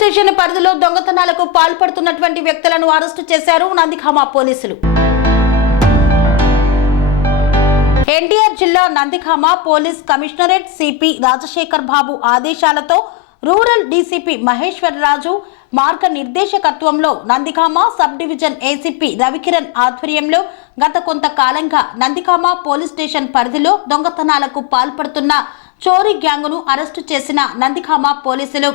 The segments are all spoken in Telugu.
స్టేషన్ పరిధిలో దొంగతనాలకు పాల్పడుతున్నటువంటి వ్యక్తులను అరెస్టు చేశారు నందిగామ పోలీసులు. ఎన్టీఆర్ జిల్లా Nandigama police commissionerate CP Rajasekhar Babu ఆదేశాలతో రూరల్ డీసీపీ మహేశ్వరరాజు మార్గ నిర్దేశకత్వంలో Nandigama sub division ACP Ravikiran ఆధ్వర్యంలో గత కొంతకాలంగా నందిగామ పోలీస్ స్టేషన్ పరిధిలో దొంగతనాలకు పాల్పడుతున్న చోరీ గ్యాంగును అరెస్టు చేసిన నందిగామ పోలీసులు.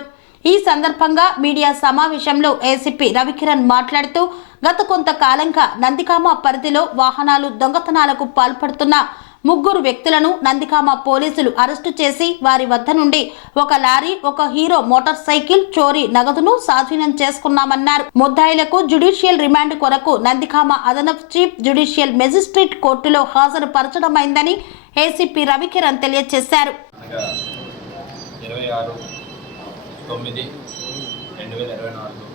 ఈ సందర్భంగా మీడియా సమావేశంలో ఏసీపీ రవికిరణ్ మాట్లాడుతూ గత కొంతకాలంగా నందికామ పరిధిలో వాహనాలు దొంగతనాలకు పాల్పడుతున్న ముగ్గురు వ్యక్తులను నందికామ పోలీసులు అరెస్టు చేసి వారి వద్ద నుండి ఒక లారీ ఒక హీరో మోటార్ సైకిల్ చోరీ నగదును స్వాధీనం చేసుకున్నామన్నారు. ముద్దాయిలకు జుడిషియల్ రిమాండ్ కొరకు నందికామ అదనపు చీఫ్ జుడిషియల్ మెజిస్ట్రేట్ కోర్టులో హాజరుపరచడమైందని ఏసీపీ రవికిరణ్ తెలియజేశారు. ఇరవై ఆరు తొమ్మిది రెండు వేల ఇరవై నాలుగు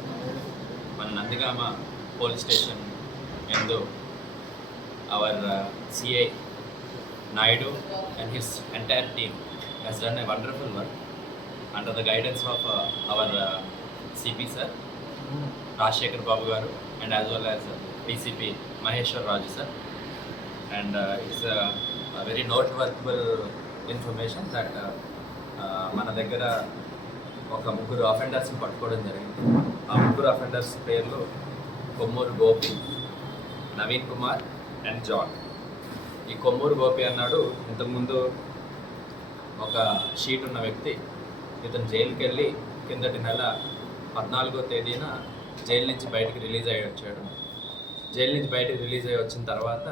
మన Nandigama police station and our uh, CI Naidu and his entire team has done a wonderful work under the guidance of our CP sir Rajasekhar Babu garu and as well as DCP Maheswar Raju sir and it's very note a information that uh, uh, మన దగ్గర ఒక ముగ్గురు అఫెండర్స్ని పట్టుకోవడం జరిగింది. ఆ ముగ్గురు అఫెండర్స్ పేర్లు కొమ్మూరు గోపి నవీన్ కుమార్ అండ్ జాన్. ఈ కొమ్మూరు గోపి అన్నాడు ఇంతకుముందు ఒక షీట్ ఉన్న వ్యక్తి ఇతను జైలుకి వెళ్ళి కిందటి నెల పద్నాలుగో తేదీన జైలు నుంచి బయటకు రిలీజ్ అయ్యి వచ్చాడు. జైలు నుంచి బయటకు రిలీజ్ అయ్యి వచ్చిన తర్వాత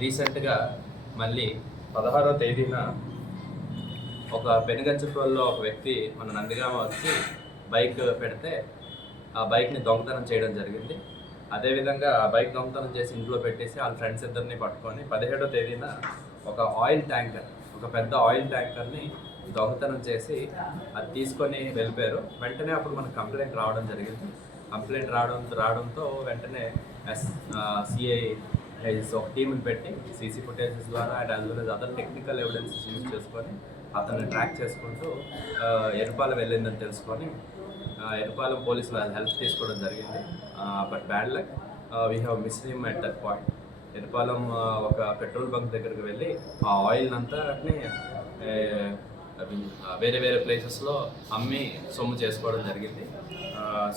రీసెంట్గా మళ్ళీ పదహారో తేదీన ఒక పెనుగంచుప్రోల్లో ఒక వ్యక్తి మన నందిగామ వచ్చి బైక్ పెడితే ఆ బైక్ని దొంగతనం చేయడం జరిగింది. అదేవిధంగా ఆ బైక్ దొంగతనం చేసి ఇంట్లో పెట్టేసి వాళ్ళ ఫ్రెండ్స్ ఇద్దరిని పట్టుకొని పదిహేడో తేదీన ఒక ఆయిల్ ట్యాంకర్ ఒక పెద్ద ఆయిల్ ట్యాంకర్ని దొంగతనం చేసి అది తీసుకొని వెళ్ళిపోయారు. వెంటనే అప్పుడు మనకు కంప్లైంట్ రావడం జరిగింది. కంప్లైంట్ రావడం రావడంతో వెంటనే ఎస్ సిఐ ఒక టీంని పెట్టి సీసీ ఫుటేజెస్ ద్వారా and as well other technical evidences use చేసుకొని అతన్ని ట్రాక్ చేసుకుంటూ ఎరుపాలెం వెళ్ళిందని తెలుసుకొని ఎరుపాలెం పోలీసులు హెల్ప్ తీసుకోవడం జరిగింది. But bad luck we have miss him at that point Erupalem ఒక పెట్రోల్ బంక్ దగ్గరికి వెళ్ళి ఆ ఆయిల్ అంతా వేరే వేరే ప్లేసెస్లో అమ్మి సొమ్ము చేసుకోవడం జరిగింది.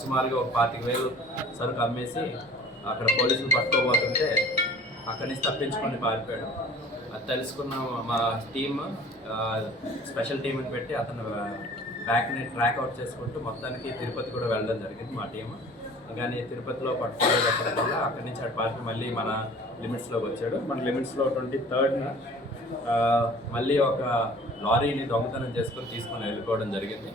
సుమారుగా ఒక పాతిక వేలు సరుకు అమ్మేసి అక్కడ పోలీసులు పట్టుకోబోతుంటే అక్కడి నుంచి తప్పించుకొని పారిపోయాడు. అది తెలుసుకున్న మా టీమ్ స్పెషల్ టీంని పెట్టి అతను బ్యాక్ని ట్రాక్ అవుట్ చేసుకుంటూ మొత్తానికి తిరుపతి కూడా వెళ్ళడం జరిగింది మా టీం కానీ తిరుపతిలో పట్టుకోలేదప్పటికల్లా అక్కడి నుంచి అటు పార్టీ మళ్ళీ మన లిమిట్స్లోకి వచ్చాడు. మన లిమిట్స్లో ట్వంటీ థర్డ్న మళ్ళీ ఒక లారీని దొంగతనం చేసుకొని తీసుకొని వెళ్ళిపోవడం జరిగింది.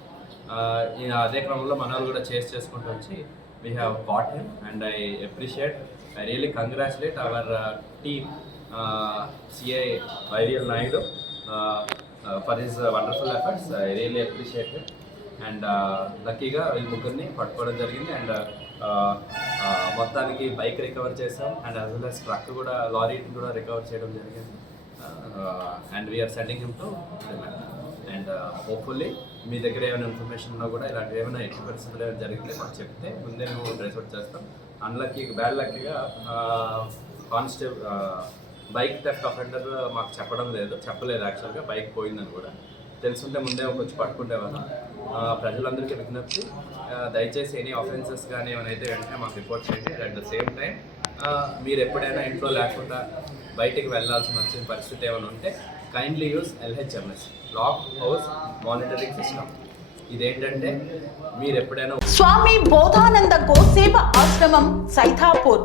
ఈ అదే క్రమంలో మన కూడా చేసి చేసుకుంటూ వచ్చి we have caught him and I appreciate I really congratulate our team CI virial Naidu for his wonderful efforts I really appreciate and లక్కీగా ఈ ముగ్గురిని పట్టుకోవడం జరిగింది. అండ్ uh, మొత్తానికి బైక్ రికవర్ చేసాం and as well us truck కూడా లారీ కూడా రికవర్ చేయడం జరిగింది. And we're sending him to and hopefully మీ దగ్గర ఏమైనా ఇన్ఫర్మేషన్ ఉన్నా కూడా ఇలాంటి ఏమైనా ఎట్టి పరిస్థితులు ఏమైనా జరిగితే మాకు చెప్తే ముందే మేము ట్రేస్ అవుట్ చేస్తాం. అన్లక్కీ బ్యాడ్ లక్కీగా కానిస్టేబుల్ బైక్ థెఫ్ట్ అఫెండర్ మాకు చెప్పడం లేదు చెప్పలేదు యాక్చువల్గా బైక్ పోయిందని కూడా. తెలుసుంటే ముందే కొంచెం పట్టుకుంటేవాళ్ళం ప్రజలందరికీ విజ్ఞప్తి. దయచేసి ఎనీ ఆఫెన్సెస్ కానీ ఏమైనా అయితే వెంటనే మాకు రిపోర్ట్ చేయండి. అట్ ద సేమ్ టైం మీరు ఎప్పుడైనా ఇంట్లో లేకుండా బయటికి వెళ్ళాల్సిన వచ్చిన పరిస్థితి ఏమైనా ఉంటే kindly use LHMS lock house monitoring system ఇదేంటంటే మీరు ఎప్పుడైనా స్వామి బోధానంద గోసేవ ఆశ్రమం సైథాపూర్